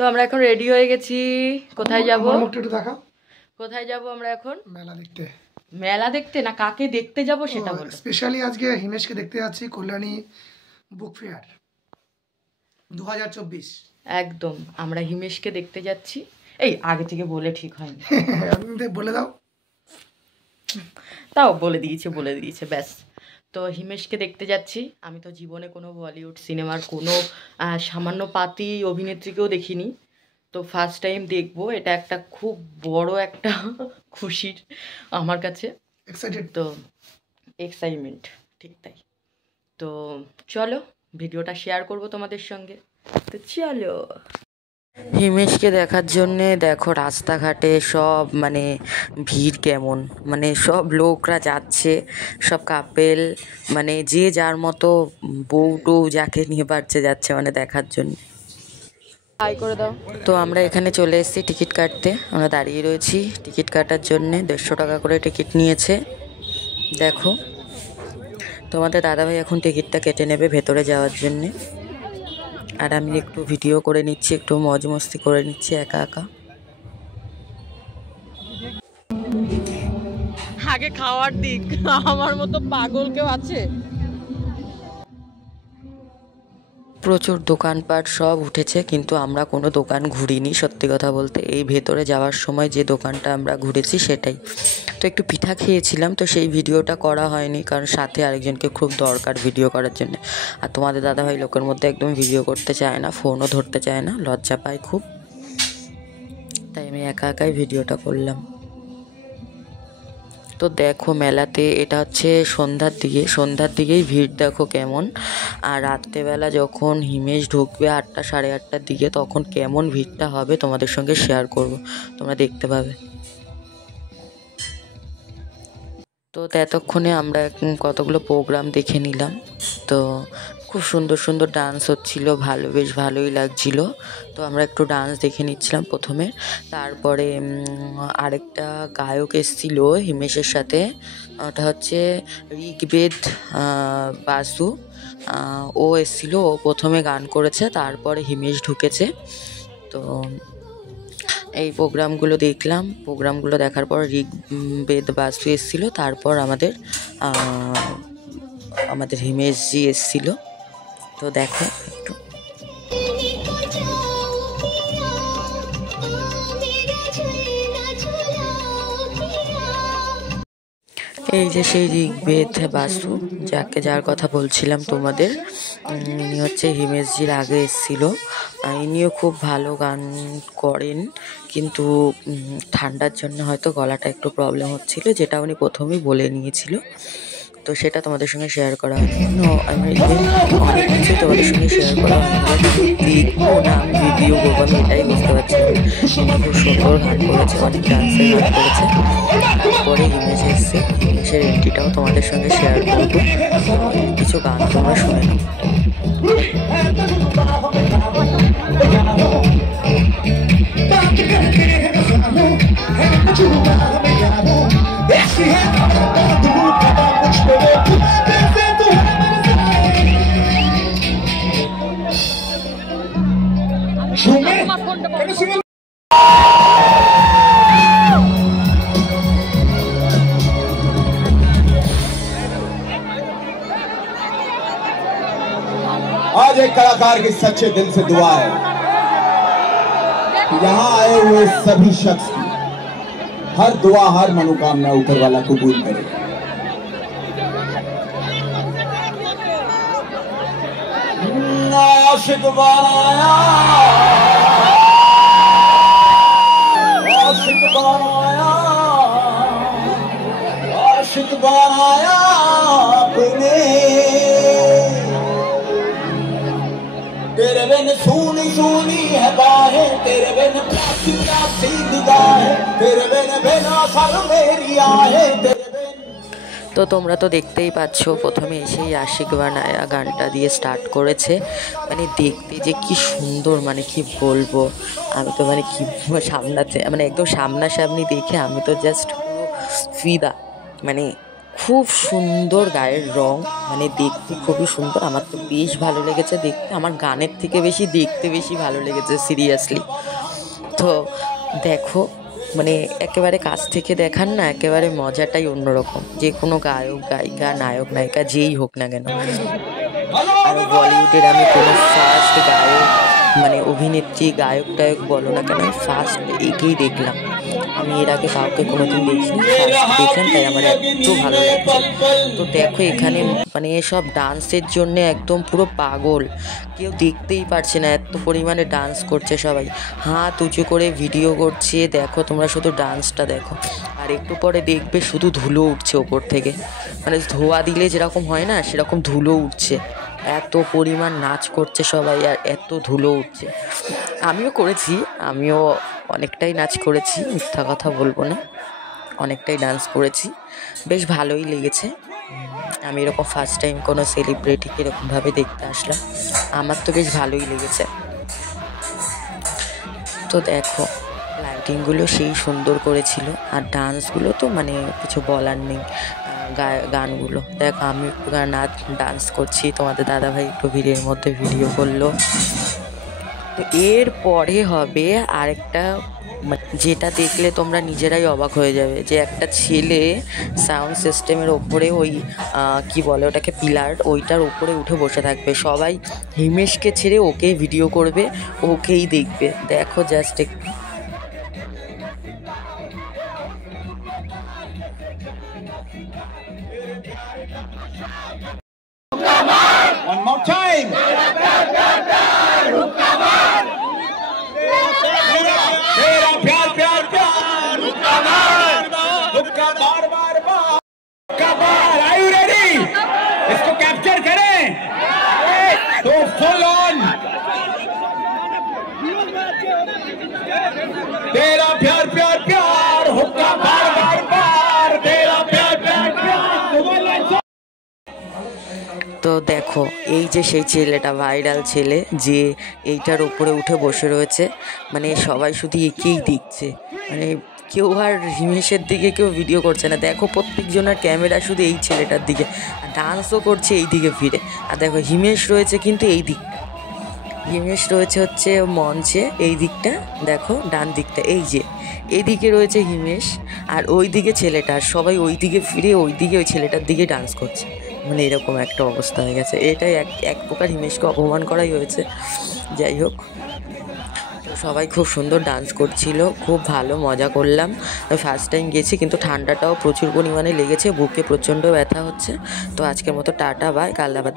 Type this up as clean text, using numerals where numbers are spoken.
তো আমরা এখন রেডি হয়ে গেছি। কোথায় যাব? একটু দেখাও। কোথায় যাব আমরা এখন? মেলা দেখতে। মেলা দেখতে না কাকে দেখতে যাব সেটা বলো। স্পেশালি আজকে হিমেশকে দেখতে যাচ্ছি কল্যাণী বুক ফেয়ার 2024। একদম আমরা হিমেশকে দেখতে যাচ্ছি। এই আগে থেকে বলে ঠিক হয়নি। বলে দাও। তাও বলে দিয়েছে ব্যাস। তো হিমেশকে দেখতে যাচ্ছি। আমি তো জীবনে কোনো বলিউড সিনেমার কোনো সামান্য পাতি অভিনেত্রীকেও দেখিনি, তো ফার্স্ট টাইম দেখবো। এটা একটা খুব বড় একটা খুশির আমার কাছে। এক্সাইটেড তো এক্সাইটমেন্ট ঠিক তাই। তো চলো ভিডিওটা শেয়ার করব তোমাদের সঙ্গে। তো চলো। হিমেশকে দেখার জন্যে দেখো রাস্তাঘাটে সব মানে ভিড় কেমন, মানে সব লোকরা যাচ্ছে, সব কাপেল, মানে যে যার মতো বউ টৌ যাকে নিয়ে পারছে যাচ্ছে মানে দেখার জন্য। হাই করে দাও। তো আমরা এখানে চলে এসেছি টিকিট কাটতে। আমরা দাঁড়িয়ে রয়েছি টিকিট কাটার জন্যে। 150 টাকা করে টিকিট নিয়েছে। দেখো তোমাদের দাদাভাই এখন টিকিটটা কেটে নেবে ভেতরে যাওয়ার জন্যে। আর আমি একটু ভিডিও করে নিচ্ছি, একটু মজ মস্তি করে নিচ্ছি একা একা। আগে খাওয়ার দিক, আমার মতো পাগল কেউ আছে? প্রচুর দোকানপাট সব উঠেছে, কিন্তু আমরা কোনো দোকান ঘুরিনি সত্যি কথা বলতে। এই ভেতরে যাওয়ার সময় যে দোকানটা আমরা ঘুরেছি সেটাই। তো একটু পিঠা খেয়েছিলাম, তো সেই ভিডিওটা করা হয়নি, কারণ সাথে আরেকজনকে খুব দরকার ভিডিও করার জন্য। আর তোমাদের দাদাভাই লোকের মধ্যে একদম ভিডিও করতে চায় না, ফোনও ধরতে চায় না, লজ্জা পায় খুব। তাই আমি একা একাই ভিডিওটা করলাম। তো দেখো মেলাতে এটা হচ্ছে সন্ধ্যার দিকেই ভিড় দেখো কেমন। আর রাত্রেবেলা যখন হিমেশ ঢুকবে 8টা সাড়ে 8টার দিকে, তখন কেমন ভিড়টা হবে তোমাদের সঙ্গে শেয়ার করব, তোমরা দেখতে পাবে। তো ততক্ষণে আমরা কতগুলো প্রোগ্রাম দেখে নিলাম। তো খুব সুন্দর সুন্দর ডান্স হচ্ছিল, বেশ ভালোই লাগছিল। তো আমরা একটু ডান্স দেখে নিচ্ছিলাম প্রথমে। তারপরে আরেকটা গায়ক এসেছিল হিমেশের সাথে, ওটা হচ্ছে ঋগ্বেদ বাসু। ও এসেছিল, ও প্রথমে গান করেছে, তারপরে হিমেশ ঢুকেছে। তো এই প্রোগ্রামগুলো দেখলাম। প্রোগ্রামগুলো দেখার পর ঋগ্বেদ বাসু এসেছিলো, তারপর আমাদের হিমেশজি এসেছিল। তো দেখো একটু। এই যে সেই ঋগ্বেদ বাসু, যার কথা বলছিলাম তোমাদের, ইনি হচ্ছে হিমেশজির আগে এসেছিল। ইনিও খুব ভালো গান করেন, কিন্তু ঠান্ডার জন্য হয়তো গলাটা একটু প্রবলেম হচ্ছিল, যেটা উনি প্রথমেই বলে নিয়েছিল। তো সেটা তোমাদের সঙ্গে শেয়ার করা হয়নি। আমি অনেক কিছু তোমাদের সঙ্গে শেয়ার করা হয়নি, দেখবো না আমি ভিডিও করবো, আমি এটাই বুঝতে পারছি। খুব সুন্দর গান করেছে, অনেক ডান্সের গান করেছে। তারপরে হিমেশ এসছে, হিমেশের এন্ট্রিটাও তোমাদের সঙ্গে শেয়ার করবো। কিছু গান তোমরা শুনে নাও। आज एक कलाकार की सच्चे दिल से दुआ है कि यहाँ आए हुए सभी शख्स की हर दुआ, हर मनोकामना ऊपर वाला कबूल करे। आशिक बनाया, आशिक बनाया, आशिक बनाया आपने। तेरे बिन सूनी सूनी है बाहें, तेरे बिन प्यासी प्यासी निगाहें, तेरे बिन बिना सर मेरी आहें, तेरे बिन। তো তোমরা তো দেখতেই পাচ্ছ, প্রথমে এসেই আশিক বানায়া গানটা দিয়ে স্টার্ট করেছে। মানে দেখতে যে কি সুন্দর, মানে কি বলবো, আমি তো মানে কি সামনাতে মানে একদম সামনাসামনি দেখে আমি তো জাস্ট পুরো ফিদা। মানে খুব সুন্দর গায়ের রং, মানে দেখতে খুবই সুন্দর। আমার তো বেশ ভালো লেগেছে দেখতে, আমার গানের থেকে বেশি দেখতে বেশি ভালো লেগেছে সিরিয়াসলি। তো দেখো, মানে একেবারে কাছ থেকে দেখার না একেবারে মজাটাই অন্যরকম, যে কোনো গায়ক গায়িকা নায়ক নায়িকা যেই হোক না কেন। আর বলিউডের আমি কোনো ফার্স্ট গায়ক মানে অভিনেত্রী গায়ক টায়ক বলো না কেন, ফার্স্ট একেই দেখলাম। আমি এর আগে কাউকে কোনোদিন দেখিনি, ফার্স্ট দেখলাম, তাই আমার এত ভালো লাগছে। তো দেখো এখানে মানে এসব ডান্সের জন্য একদম পুরো পাগল, কেউ দেখতেই পারছে না, এত পরিমাণে ডান্স করছে সবাই, হাত উঁচু করে ভিডিও করছে। দেখো তোমরা শুধু ডান্সটা দেখো, আর একটু পরে দেখবে শুধু ধুলো উঠছে ওপর থেকে, মানে ধোয়া দিলে যেরকম হয় না সেরকম ধুলো উঠছে, এত পরিমাণ নাচ করছে সবাই আর এত ধুলো উঠছে। আমিও করেছি, আমিও অনেকটাই নাচ করেছি, মিথ্যা কথা বলবো না, অনেকটাই ডান্স করেছি, বেশ ভালোই লেগেছে। আমি এরকম ফার্স্ট টাইম কোনো সেলিব্রিটিকে এরকমভাবে দেখতে আসলাম, আমার তো বেশ ভালোই লেগেছে। তো দেখো লাইটিংগুলো সেই সুন্দর করেছিল, আর ডান্সগুলো তো মানে কিছু বলার নেই। গানগুলো দেখো, আমি একটু ডান্স করছি, তোমাদের দাদাভাই একটু ভিড়ের মধ্যে ভিডিও করলো। তো এর পরে হবে আরেকটা, যেটা দেখলে তোমরা নিজেরাই অবাক হয়ে যাবে, যে একটা ছেলে সাউন্ড সিস্টেমের ওপরে ওই কি বলে ওটাকে, পিলার, ওইটার ওপরে উঠে বসে থাকবে, সবাই হিমেশকে ছেড়ে ওকেই ভিডিও করবে, ওকেই দেখবে। দেখো জাস্ট One more time. तेरा प्यार प्यार प्यार हुक्का बार बार हुक्का बार। Are you ready? इसको कैप्चर करें तो फुल ऑन। तेरा प्यार प्यार प्यार हुक्का बार बार बार, तेरा प्यार प्यार प्यार। তো দেখো এই যে সেই ছেলেটা, ভাইরাল ছেলে, যে এইটার ওপরে উঠে বসে রয়েছে, মানে সবাই শুধু একেই দেখছে, মানে কেউ আর হিমেশের দিকে কেউ ভিডিও করছে না। দেখো প্রত্যেকজনের ক্যামেরা শুধু এই ছেলেটার দিকে, আর ডান্সও করছে এই দিকে ফিরে। আর দেখো হিমেশ রয়েছে কিন্তু এই দিকটা, হিমেশ রয়েছে হচ্ছে মঞ্চে এই দিকটা, দেখো ডান দিকটা, এই যে এইদিকে রয়েছে হিমেশ, আর ওই দিকে ছেলেটা, আর সবাই ওই দিকে ফিরে ওই দিকে ওই ছেলেটার দিকে ডান্স করছে, মানে এরকম একটা অবস্থা হয়ে গেছে। এটাই এক প্রকার হিমেশকে অপমান করাই হয়েছে। যাই হোক, তো সবাই খুব সুন্দর ডান্স করছিল, খুব ভালো মজা করলাম। আমি ফার্স্ট টাইম গেছি, কিন্তু ঠান্ডাটাও প্রচুর পরিমাণে লেগেছে, বুকে প্রচণ্ড ব্যথা হচ্ছে। তো আজকের মতো টাটা, বাই, কাল আবার